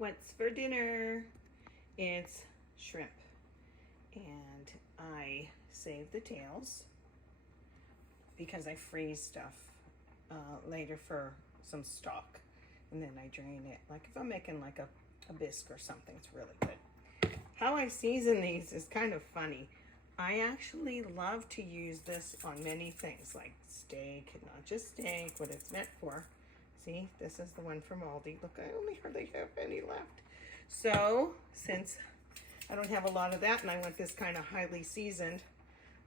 What's for dinner? It's shrimp. And I save the tails because I freeze stuff later for some stock. And then I drain it. Like if I'm making like a bisque or something, it's really good. How I season these is kind of funny. I actually love to use this on many things like steak, not just steak, what it's meant for. See, this is the one from Aldi. Look, I only hardly have any left. So, since I don't have a lot of that and I want this kind of highly seasoned,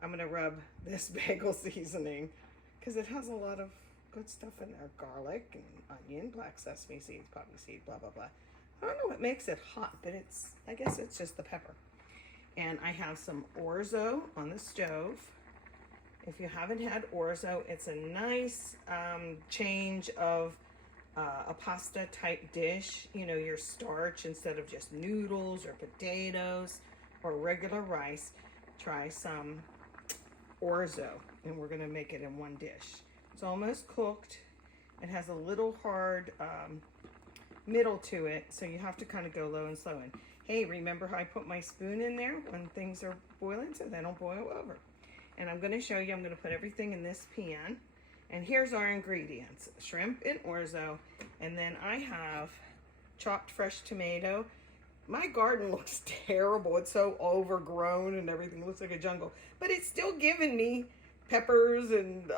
I'm gonna rub this bagel seasoning because it has a lot of good stuff in there. Garlic and onion, black sesame seeds, poppy seed, blah, blah, blah. I don't know what makes it hot, but I guess it's just the pepper. And I have some orzo on the stove. If you haven't had orzo, it's a nice change of a pasta type dish. You know, your starch instead of just noodles or potatoes or regular rice. Try some orzo and we're gonna make it in one dish. It's almost cooked. It has a little hard middle to it, so you have to kind of go low and slow. And hey, remember how I put my spoon in there when things are boiling so they don't boil over. And I'm gonna show you, I'm gonna put everything in this pan. And here's our ingredients: shrimp and orzo. And then I have chopped fresh tomato. My garden looks terrible. It's so overgrown and everything looks like a jungle. But it's still giving me peppers and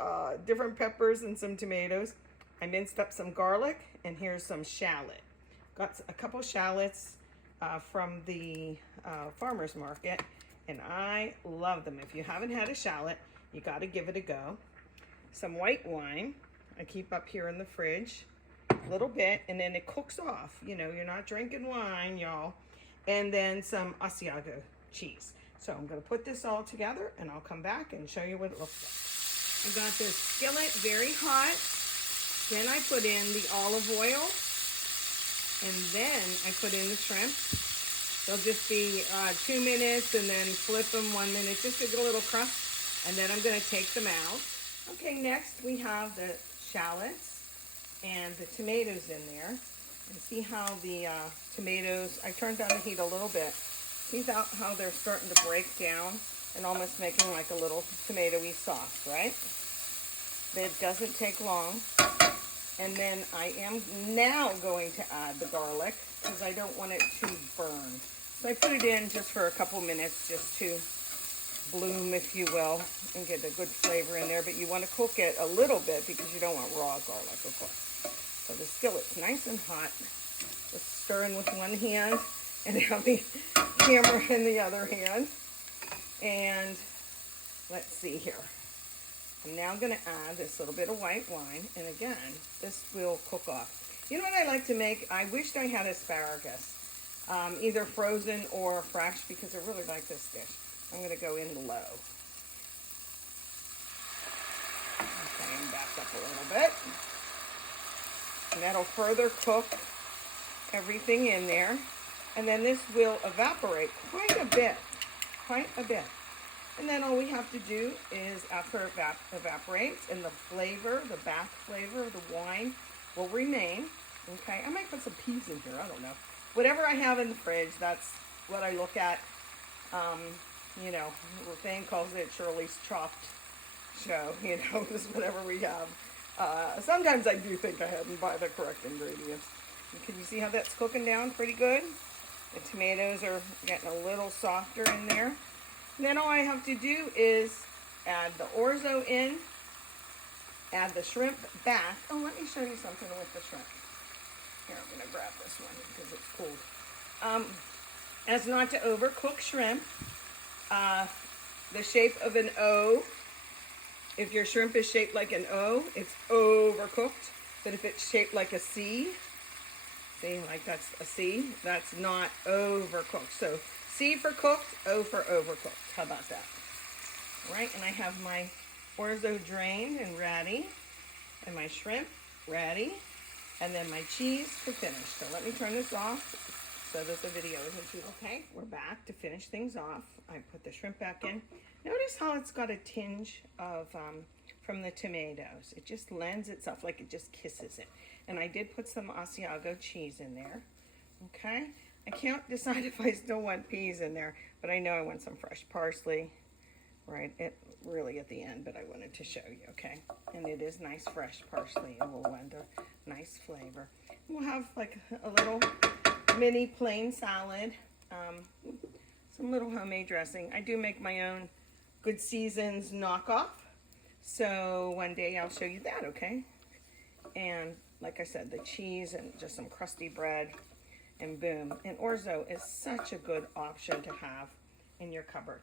different peppers and some tomatoes. I minced up some garlic, and here's some shallot. Got a couple shallots from the farmer's market. And I love them. If you haven't had a shallot, you got to give it a go. Some white wine. I keep up here in the fridge a little bit, and then it cooks off. You know, you're not drinking wine, y'all. And then some Asiago cheese. So I'm going to put this all together, and I'll come back and show you what it looks like. I got this skillet very hot. Then I put in the olive oil, and then I put in the shrimp. They'll just be 2 minutes and then flip them 1 minute just to get a little crust. And then I'm going to take them out. Okay, next we have the shallots and the tomatoes in there. And see how the tomatoes, I turned down the heat a little bit. See how they're starting to break down and almost making like a little tomatoey sauce, right? It doesn't take long. And then I am now going to add the garlic because I don't want it to burn. So I put it in just for a couple minutes just to bloom, if you will, and get a good flavor in there. But you want to cook it a little bit because you don't want raw garlic, of course. So the skillet's nice and hot. Just stirring with one hand and have the camera in the other hand. And let's see here. I'm now going to add this little bit of white wine. And again, this will cook off. You know what I like to make? I wished I had asparagus. Either frozen or fresh, because I really like this dish. I'm going to go in low. Okay, and back up a little bit. And that'll further cook everything in there. And then this will evaporate quite a bit. And then all we have to do is, after it evaporates, and the flavor, the bath flavor of the wine will remain. Okay, I might put some peas in here, I don't know. Whatever I have in the fridge, that's what I look at. You know, Thane calls it Shirley's Chopped Show, you know, just whatever we have. Sometimes I do think ahead and buy the correct ingredients. And can you see how that's cooking down pretty good? The tomatoes are getting a little softer in there. And then all I have to do is add the orzo in, add the shrimp back. Oh, let me show you something with the shrimp. Here, I'm going to grab this one because it's cold. As not to overcook shrimp, the shape of an O, if your shrimp is shaped like an O, it's overcooked. But if it's shaped like a C, see, like that's a C, that's not overcooked. So C for cooked, O for overcooked. How about that? All right, and I have my orzo drained and ready, and my shrimp ready. And then my cheese to finish. So let me turn this off so that the video isn't too... Okay, we're back to finish things off. I put the shrimp back in. Notice how it's got a tinge of, from the tomatoes. It just lends itself, like it just kisses it. And I did put some Asiago cheese in there. Okay, I can't decide if I still want peas in there, but I know I want some fresh parsley really at the end, but I wanted to show you, okay? And it is nice fresh parsley. It will lend a nice flavor. We'll have like a little mini plain salad, some little homemade dressing. I do make my own Good Seasons knockoff, so one day I'll show you that, okay? And like I said, the cheese and just some crusty bread, and boom. And orzo is such a good option to have in your cupboard.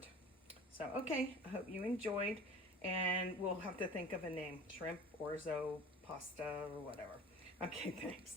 So, okay, I hope you enjoyed, and we'll have to think of a name. Shrimp, orzo, pasta, or whatever. Okay, thanks.